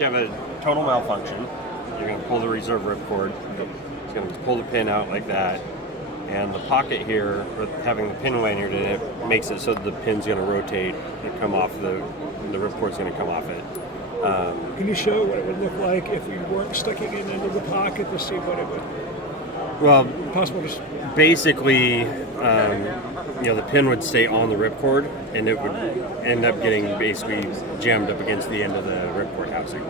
You have a total malfunction. You're going to pull the reserve ripcord. It's going to pull the pin out like that. And the pocket here, with having the pin lanyard in it, makes it so that the pin's going to rotate and come off the ripcord's going to come off it. Can you show what it would look like if you weren't sticking it into the pocket to see what it would? Well, Possible to. basically, the pin would stay on the ripcord, and it would end up getting basically jammed up against the end of the ripcord housing.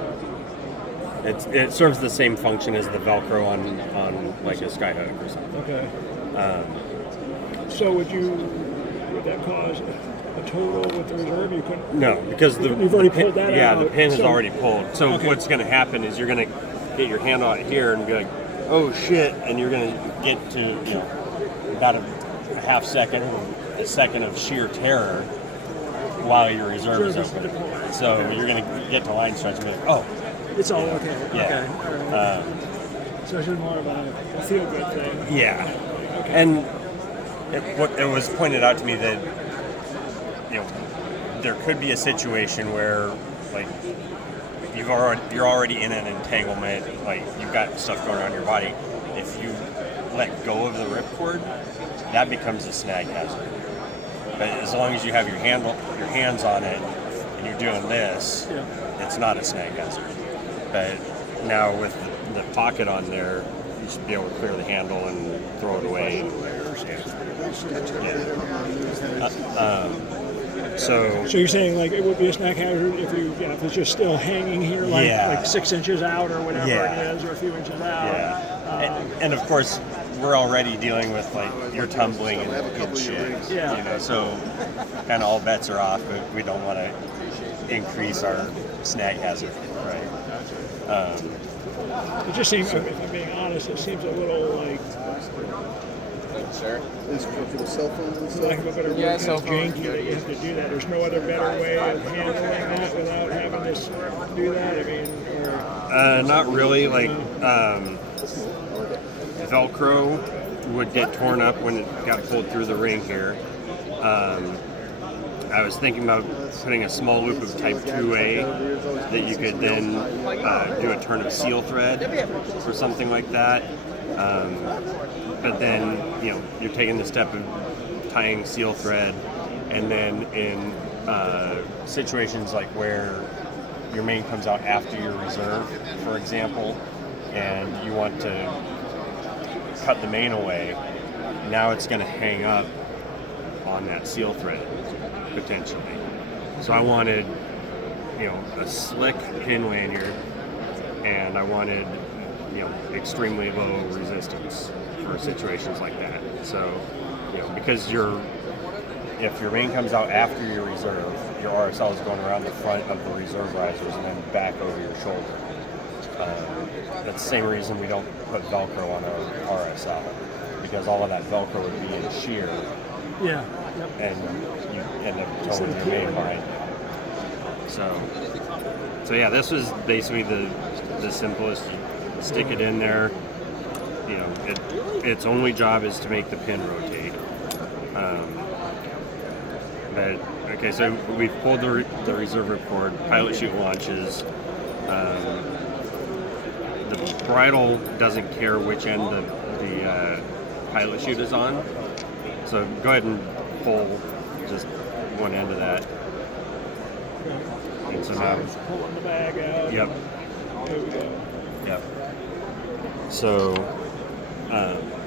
It serves the same function as the Velcro on like a skyhook or something. Okay. So would that cause a total with the reserve? You couldn't. No, because you've already pulled that out. Yeah, the pin is already pulled. So Okay. what's going to happen is you're going to get your hand out here and be like, oh shit, and you're going to get to about a half second, a second of sheer terror while your reserve is open. So you're going to get to line stretch and be like, oh. It's all okay. Yeah. Okay. All right. So it's just more of a feel-good thing. Yeah. Okay. And it was pointed out to me that there could be a situation where like you're already in an entanglement, like you've got stuff going on your body. If you let go of the ripcord, that becomes a snag hazard. But as long as you have your hands on it and you're doing this, it's not a snag hazard. But now with the pocket on there, you should be able to clear the handle and throw it away. So you're saying like it would be a snag hazard if it's just still hanging here like 6 inches out or whatever it is, or a few inches out. Yeah. And of course, we're already dealing with like you're tumbling and shit. So kind of all bets are off, but we don't want to increase our snag hazard, right? It just seems, if I'm being honest, it seems a little like. Sir, is for cell phones and stuff. Lack of a better word, it's janky that you have to do that. There's no other better way of handling that without having to do that. I mean, not really. Like Velcro would get torn up when it got pulled through the ring here. I was thinking about putting a small loop of type 2A that you could then do a turn of seal thread or something like that. But then, you're taking the step of tying seal thread, and then in situations like where your main comes out after your reserve, for example, and you want to cut the main away, now it's going to hang up on that seal thread, potentially. So I wanted, a slick pin lanyard, and I wanted, extremely low resistance for situations like that. So, because if your main comes out after your reserve, your RSL is going around the front of the reserve risers and then back over your shoulder. That's the same reason we don't put Velcro on our RSL, because all of that Velcro would be in shear. Yeah. Yep. And you end up towing your main line. So yeah, this was basically the simplest. You stick it in there. Its only job is to make the pin rotate. So we've pulled the reserve ripcord. Pilot chute launches. The bridle doesn't care which end the pilot chute is on. So go ahead and pull just one end of that. And so now pulling the bag out. Yep. There we go. Yep. So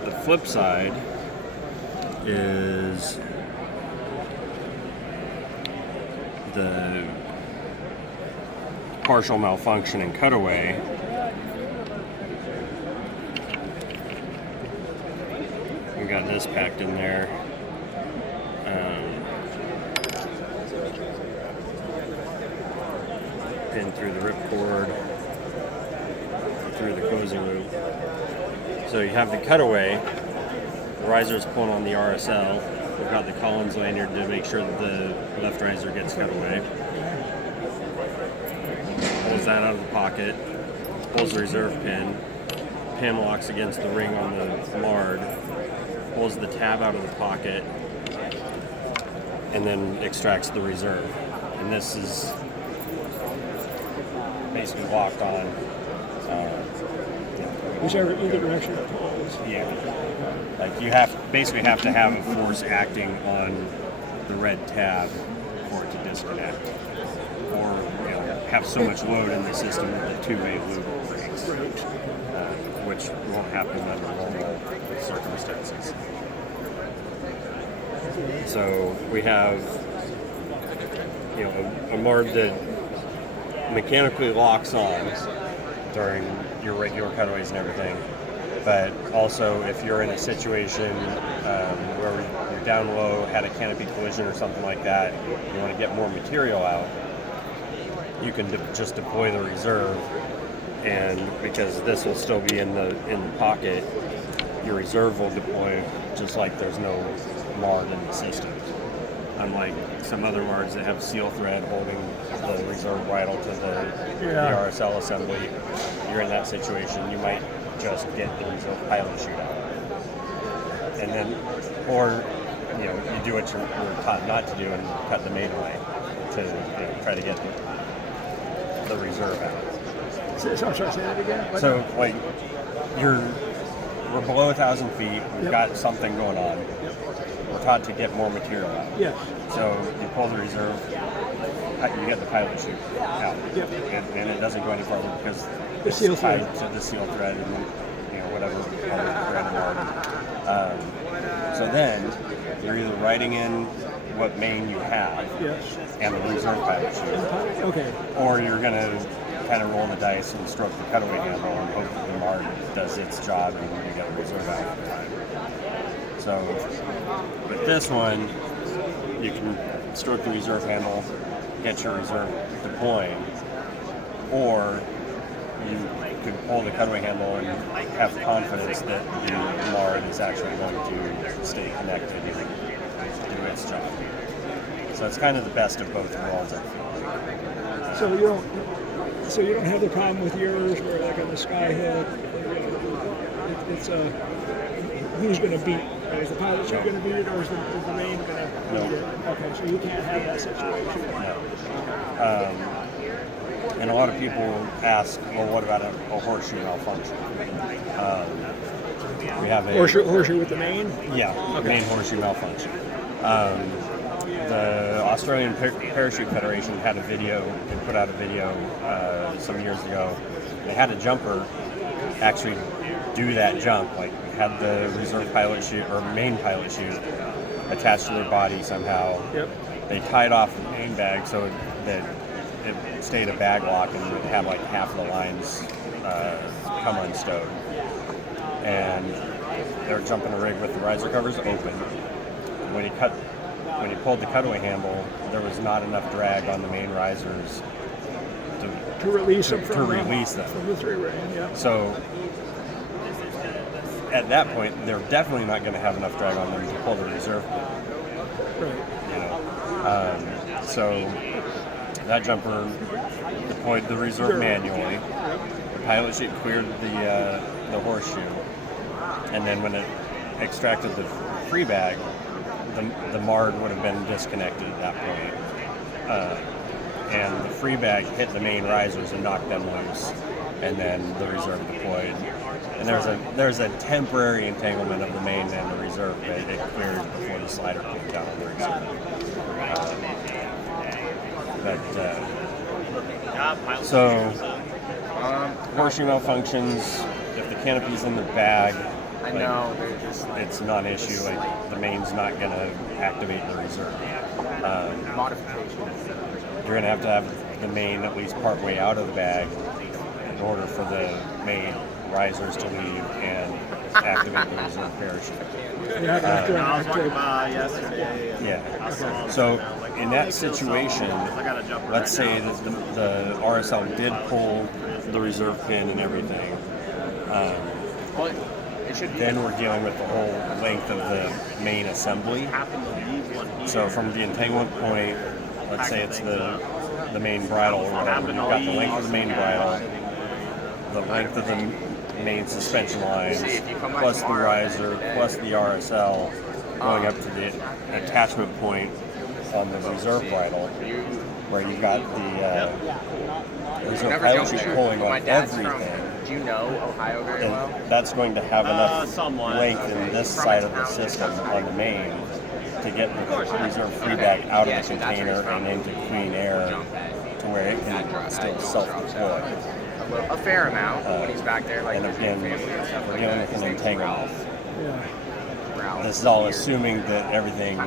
the flip side is the partial malfunction and cutaway. We got this packed in there. Pin through the ripcord, through the closing loop. So you have the cutaway, the riser is pulling on the RSL. We've got the Collins lanyard to make sure that the left riser gets cut away. Pulls that out of the pocket, pulls the reserve pin, pin locks against the ring on the MARD, pulls the tab out of the pocket, and then extracts the reserve. And this is basically locked on. Whichever either direction it pulls. Yeah. Like you basically have to have a force acting on the red tab for it to disconnect, or have so much load in the system that the two-way loop breaks, which won't happen under normal circumstances. So we have a MARD that mechanically locks on during your regular cutaways and everything. But also, if you're in a situation where you're down low, had a canopy collision or something like that, you want to get more material out, you can just deploy the reserve, and because this will still be in the pocket, your reserve will deploy just like there's no MARD in the system. Unlike some other MARDs that have seal thread holding the reserve bridle to the RSL assembly, you're in that situation, you might just get the reserve pilot chute out. And then, or you do what you're taught not to do and cut the main away to try to get the reserve out. So I'm sorry, say that again? So, like, we're below 1,000 feet, we've got something going on. We're taught to get more material out. Yes. So you pull the reserve, you get the pilot chute out. Yep. And it doesn't go any farther because The seal it's tied thread. to the seal thread and whatever other thread involved. So then you're either writing in what main you have and the reserve pilot chute, Okay. or you're going to kind of roll the dice and stroke the cutaway handle and hope that the MARD does its job and you get a reserve out. So with this one, you can stroke the reserve handle, get your reserve deploying, or you could pull the cutaway handle and have confidence that the MARD is actually going to stay connected and do its job. So it's kind of the best of both worlds, I feel. So you don't have the problem with yours where, like on the Skyhook, it's who's going to beat? Is the pilot chute going to beat it, or is the main going to beat it? Okay, so you can't have that situation. No. And a lot of people ask, well, what about a horseshoe malfunction? We have a horseshoe with the main? Yeah, main horseshoe malfunction. The Australian Parachute Federation had a video, they put out a video some years ago. They had a jumper actually do that jump, like had the reserve pilot chute or main pilot chute attached to their body somehow. Yep. They tied off the main bag so that it stayed a bag lock and would have like half of the lines come unstowed. And they were jumping a rig with the riser covers open. When he pulled the cutaway handle, there was not enough drag on the main risers to release them from the three-ring. Yeah. So at that point, they're definitely not going to have enough drag on them to pull the reserve. Right. So that jumper deployed the reserve manually. The pilot chute cleared the horseshoe, and then when it extracted the free bag, the MARD would have been disconnected at that point. And the free bag hit the main risers and knocked them loose, and then the reserve deployed. And there's a temporary entanglement of the main and the reserve, but it cleared before the slider came down on the reserve. Horseshoe malfunctions, if the canopy's in the bag, it's non-issue. Like the main's not going to activate the reserve. You're going to have the main at least part way out of the bag in order for the main risers to leave and activate the reserve parachute. Yeah. So in that situation, let's say that the RSL did pull the reserve pin and everything. Then we're dealing with the whole length of the main assembly. So from the entanglement point, let's say it's the main bridle or whatever, you've got the length of the main bridle, the length of the main suspension lines, plus the riser, plus the RSL, going up to the attachment point on the reserve bridle. where you've got the reserve pilot chute pulling on everything. Do you know Ohio very well? And that's going to have enough length in this side of the system on the main to get the reserve feedback out of the container and into clean air to where it can still self-deploy. A fair amount when he's back there. Like And again, we're dealing with an entanglement. Yeah. This is all assuming that everything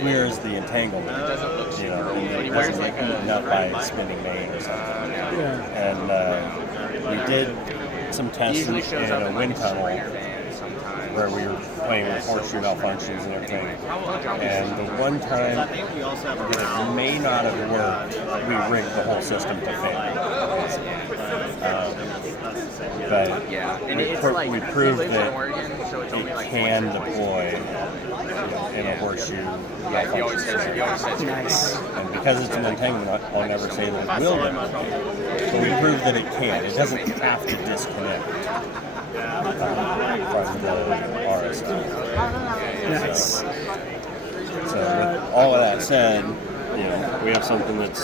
clears the entanglement, you know, and it doesn't get eaten up by spinning main or something. Yeah. And we did some tests in a wind tunnel where we were playing with horseshoe malfunctions and everything. And the one time that it may not have worked, we rigged the whole system to fail. But we proved that it can deploy in a horseshoe malfunction. Nice. And because it's an entanglement, I'll never say that it will deploy. But we proved that it can. It doesn't have to disconnect from the RSL. Nice. So with all of that said, you know, we have something that's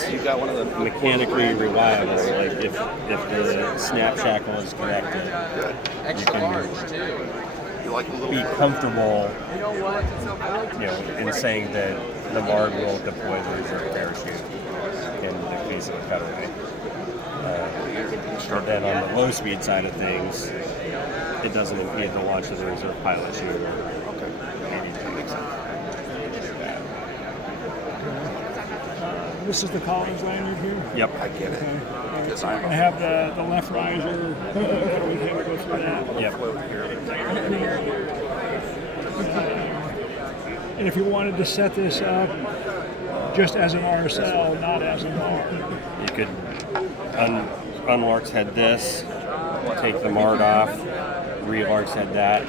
mechanically reliable. Like if the snap shackle is connected, you can be comfortable, you know, in saying that the MARD will deploy the reserve parachute in the case of a cutaway. And then on the low speed side of things, it doesn't impede the launch of the reserve pilot chute or anything like that. This is the Collins lanyard here. Yep. I get it. Yes, I have the left riser. We can go through that. Yep. And if you wanted to set this up just as an RSL, not as a MARD. You could unlarks head this, take the MARD off, relarks head that,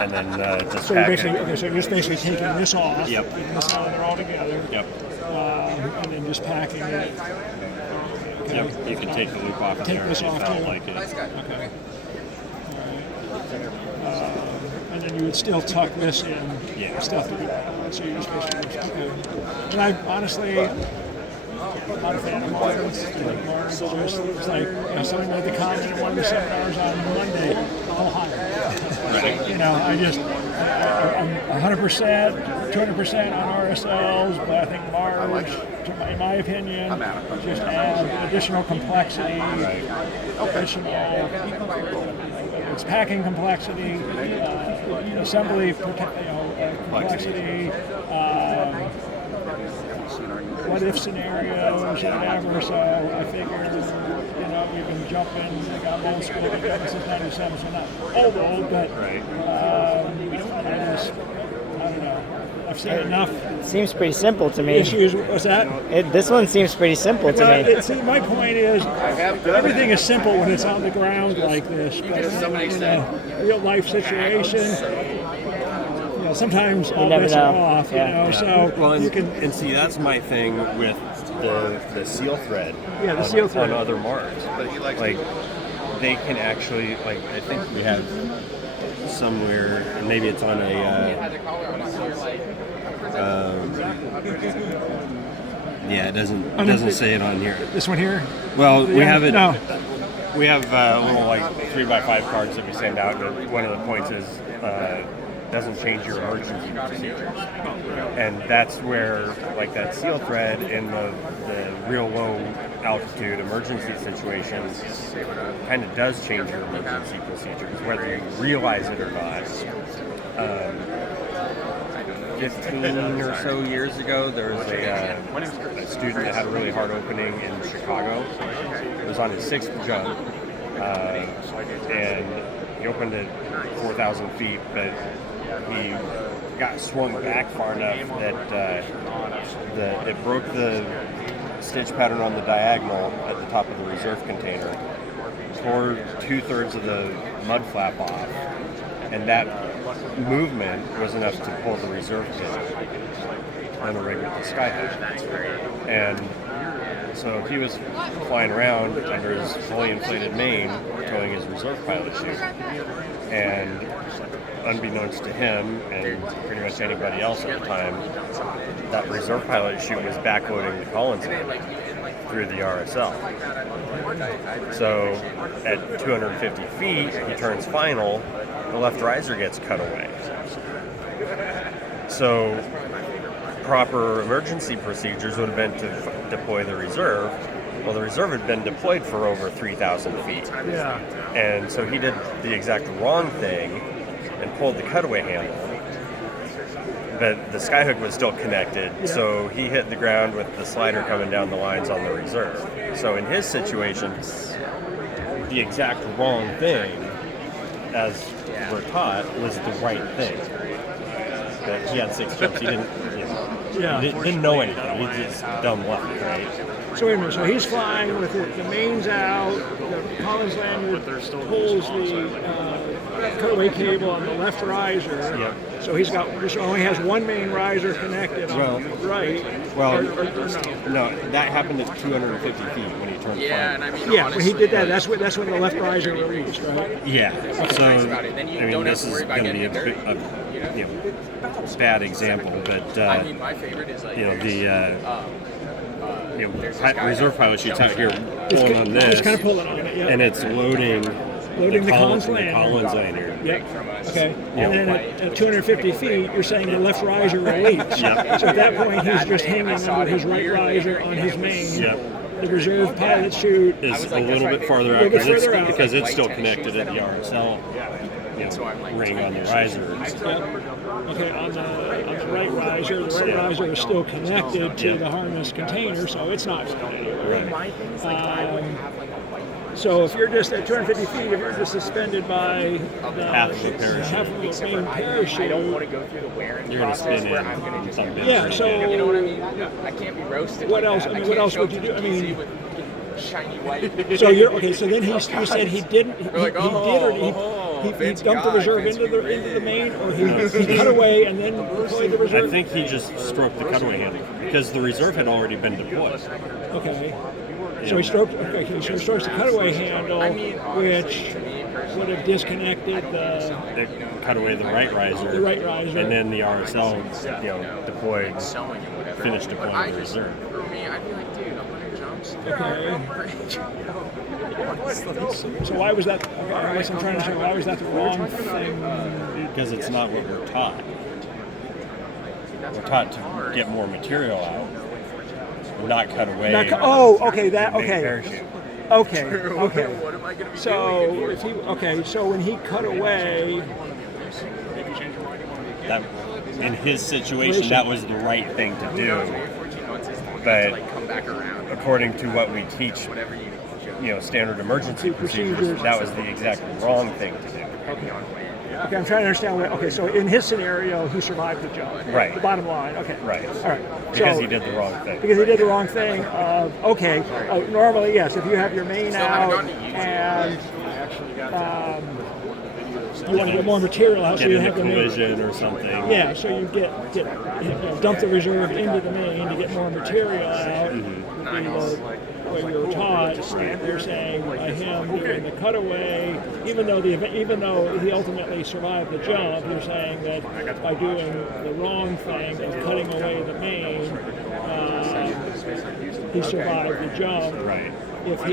and then just So you're pack basically, it. okay, so you're just basically taking this off, Yep. taking this out, they're all together, Yep. and then just packing it. Okay. Yep. You can take the loop off of Take there this if you off felt too. like it. Okay. And then you would still tuck this in, Yeah. stuff to do. So you're just basically, okay. And I honestly, I'm not a fan of MARDs. It's like, you know, someone made the comment in one of the seminars on Monday, I'll hire. You know, I'm 100%, 200% on RSLs, but I think MARDs, in my opinion, just add additional complexity, additional, it's packing complexity, assembly complexity, what if scenarios, whatever. So I figure, you know, we've been jumping, we got old school, we've been since 97, so not old, but I don't know. I've seen enough Seems pretty simple to me. issues. What's that? This one seems pretty simple to Well, me. see, my point is, everything is simple when it's on the ground like this, but in a real life situation, you know, sometimes all never bets know. are off, Yeah. you know, so Well, you can, and see, that's my thing with the seal thread. Yeah, the seal thread. on other MARDs. Like they can actually, like, I think we have somewhere, and maybe it's on a. Yeah, it doesn't say it on here. this one here, Well, we have it. No. We have little like 3x5 cards that we send out. And one of the points is doesn't change your emergency procedures, and that's where like that seal thread in the real low altitude emergency situations kind of does change your emergency procedures, whether you realize it or not. 15 or so years ago, there was a student that had a really hard opening in Chicago. It was on his 6th jump, and he opened at 4,000 feet, but he got swung back far enough that it broke the stitch pattern on the diagonal at the top of the reserve container, tore 2/3 of the mud flap off, and that movement was enough to pull the reserve pin on a rig with the sky hook. And So he was flying around under his fully inflated main, towing his reserve pilot chute, and unbeknownst to him and pretty much anybody else at the time, that reserve pilot chute was backloading the Collins line through the RSL. So at 250 feet, he turns final, the left riser gets cut away. So proper emergency procedures would have been to deploy the reserve. Well, the reserve had been deployed for over 3,000 feet. Yeah. And so he did the exact wrong thing and pulled the cutaway handle. But the skyhook was still connected, so he hit the ground with the slider coming down the lines on the reserve. So in his situation, the exact wrong thing, as we're taught, was the right thing. But he had 6 jumps. He didn't, didn't know anything. He just dumb luck, right? So wait a minute. So he's flying with the mains out. The Collins lanyard pulls the cutaway cable on the left riser. Yep. So he's only has one main riser connected on the right. Well, or no, that happened at 250 feet when he turned Yeah, and final. I mean, Yeah, honestly, when he did that, that's when the left riser released, right? Yeah. So, Then you I mean, don't have this to is worry about going to be getting a bad example, but I mean, my favorite is like, reserve pilot sheets out here pulling on this, It's kind of pulling on it, yeah. and it's loading Loading the Collins the lanyard. Collins lanyard. Yep. Okay. Yeah. And then at 250 feet, you're saying the left riser released. Yep. So at that point, he's just hanging under his right riser on his main. Yep. The reserve pilot chute Is a little bit farther out because it's still connected at the RSL ring on the riser. Okay, on the right riser, the right riser is still connected to the harness container, so it's not going anywhere. Right. So if you're just at 250 feet, if you're just suspended by the Half of the parachute. half of the main parachute, go through the wear and You're going to process spin where in I'm going to some bit. yeah. So you know what I mean? I can't be roasted. What like else? that. I mean, can't what else show would up you to do? the I mean- PC with shiny white. So you're okay. So then you said he didn't. He like, did, or he fancy dumped the guy, reserve fancy into the main, or he cut away and then deployed the I reserve. think he just stroked the cutaway handle because the reserve had already been deployed. Okay. So he strokes. Okay, so he strokes the cutaway handle, which would have disconnected It cut away the right riser. the right riser. And then the RSL, deployed, finished But deploying the reserve. For me, I'd be like, dude, 100 jumps. Okay. So why was that? Okay, I guess I'm trying to say why was that the wrong thing? Because it's not what we're taught. We're taught to get more material out, not cut away. Okay. the main Okay. parachute. Okay. What am I going to be So if he so when he cut away, That, in his situation, that was the right thing to do. 14 months is long But to come back around. according to what we teach, Whatever you standard emergency procedures, that was the exact wrong thing to do. okay, I'm trying to understand what. Okay, so in his scenario, he survived the jump. Right. The bottom line. Okay. Right. All right. Because So- he did the wrong thing. Because he did the wrong thing. Normally, yes, if you have your main Still haven't out gone to YouTube. and you want to get more material out, so Get you in a have your main. collision or something. Yeah, so you dump the reserve into the main to get more material out. What you were taught, you're saying by him doing the cutaway, even though he ultimately survived the jump, you're saying that by doing the wrong thing of cutting away the main, he survived the jump. Right. If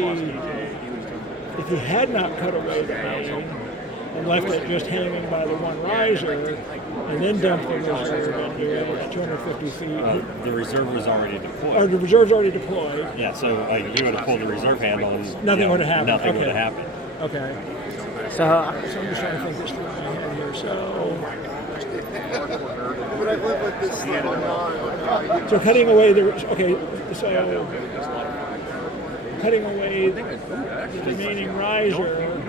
he had not cut away the main and left it just hanging by the one riser, and then dumped the reserve into it at 250 feet. The reserve was already deployed. Or the reserve's already deployed. Yeah, so he would have pulled the reserve handle and Nothing would have happened. Nothing would Okay. have happened. Okay. So So I'm just trying to think this through in my head here. So cutting away the cutting away the remaining riser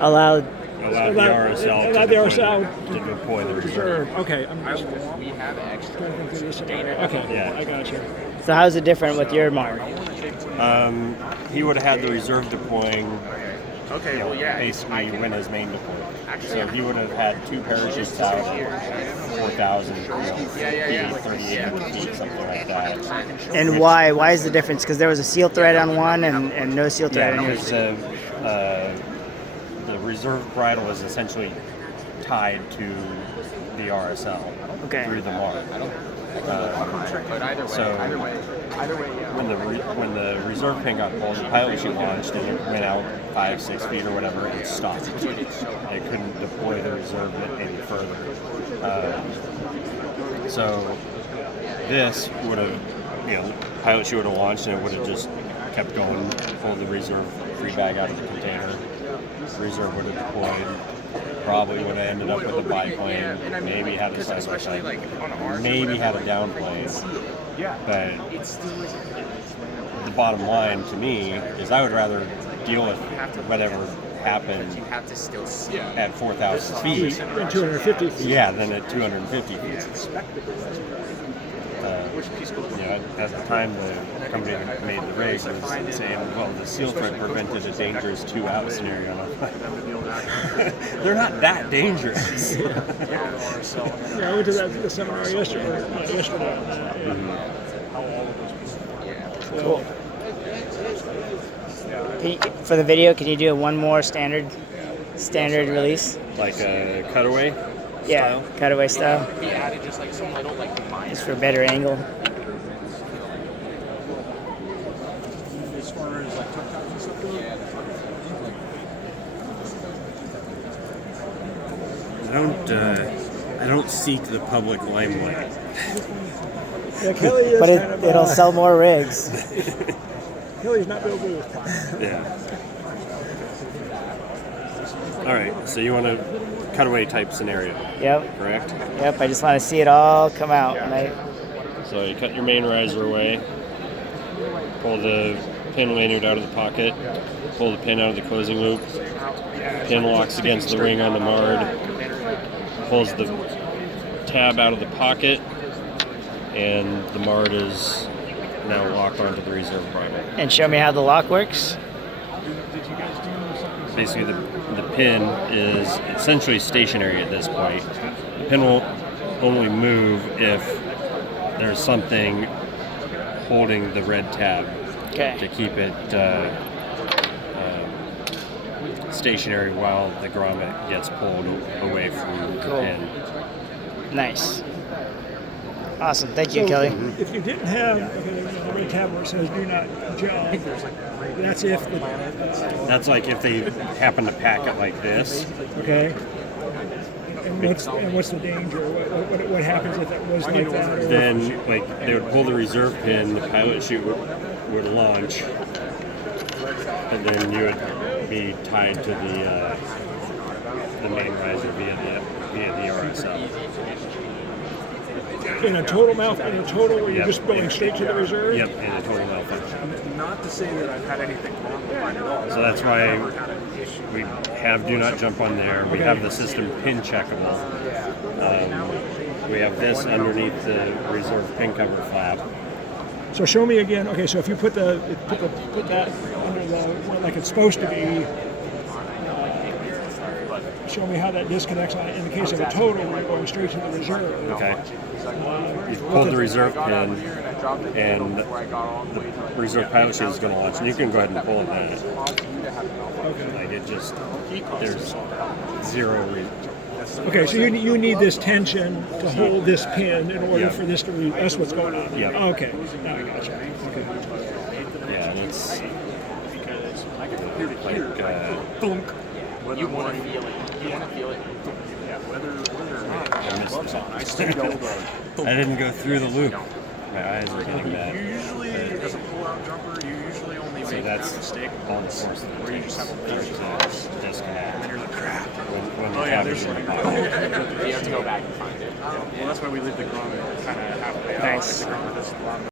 allowed. Allowed the RSL allowed the RSL to deploy the reserve. reserve. Okay, I'm just We have extra. trying to think through this scenario. Okay, Yeah. I got you. So how's it different with your mark? He would have had the reserve deploying Okay, well, yeah. basically when his main deployed. Actually, So he would have had 2 parachutes out, 4,000, yeah. 38 feet, something like that. And why? Why is the difference? Because there was a seal thread on one and no seal thread on Because yours. the reserve bridle was essentially tied to the RSL Okay. through the MARD. But either way, When the reserve pin got pulled, the pilot chute launched and it went out 5-6 feet or whatever and stopped. It couldn't deploy the reserve any further. So this would have, pilot chute would have launched and it would have just kept going, pulled the reserve free bag out of the container. Reserve would have deployed. Probably would have ended up with a biplane, maybe had a side by side, maybe had a downplane. But the bottom line to me is I would rather deal with whatever happened you have to still see. at 4,000 feet, And 250 feet. yeah, than at 250 feet. At the time the company that made the rig was saying, well, the seal thread prevented a dangerous 2-out scenario. And I'm like, they're not that dangerous. Yeah, I went to the seminar yesterday. Cool. For the video, can you do one more standard release? Like a cutaway? Yeah, cutaway style. He added just like some little like Just for better angle. As far as like tuk-tuks and stuff go? I don't seek the public limelight. Yeah, Kelly is But kind of, it'll sell more rigs. Kelly's not Bill Booth. Yeah. All right. So you want a cutaway type scenario, Yep. correct? Yep. I just want to see it all come out. So you cut your main riser away, pull the pin lanyard out of the pocket, pull the pin out of the closing loop, pin locks against the ring on the MARD, pulls the tab out of the pocket, and the MARD is now locked onto the reserve bridle. And show me how the lock works. Basically, the pin is essentially stationary at this point. The pin will only move if there's something holding the red tab to Okay. keep it stationary while the grommet gets pulled away from the Cool. pin. Nice. Awesome. Thank you, Kelly. If you didn't have the red tab where it says "Do not jump," that's if the That's like if they happen to pack it like this. okay. And what's the danger? What happens if it was like that? Or, Then, like, they would pull the reserve pin, the pilot chute would launch, and then you would be tied to the main riser via the RSL. in a total where you're Yep. just going straight to the reserve? Yep, in a total malfunction. Not to say that I've had anything wrong with mine at all. So that's why we have do not jump on there. We have the system pin checkable. We have this underneath the reserve pin cover flap. So show me again. Okay, so if you put that under the like it's supposed to be, show me how that disconnects on it. In the case of a total, we're going straight to the reserve. Okay. You pull the reserve pin, and the reserve pilot chute is going to launch. And you can go ahead and pull it then. Like it just, there's zero reason. Okay, so you need this tension to hold this pin in order Yep. for this to that's what's going on. Yep. Okay, now I got you. Okay. Yeah, and it's like You want to feel it. You want to feel it. I didn't go through the loop. My eyes are getting bad. Usually, as a pull-out jumper, you usually only So make that's that mistake all the force that where you just have a lazy to disconnect. and then you're like, crap. When the Oh yeah, tab there's is in the something. pocket. You have to go back and find it. Well, that's why we leave the grommet kind of halfway out. Nice. Like the grommet that's at the bottom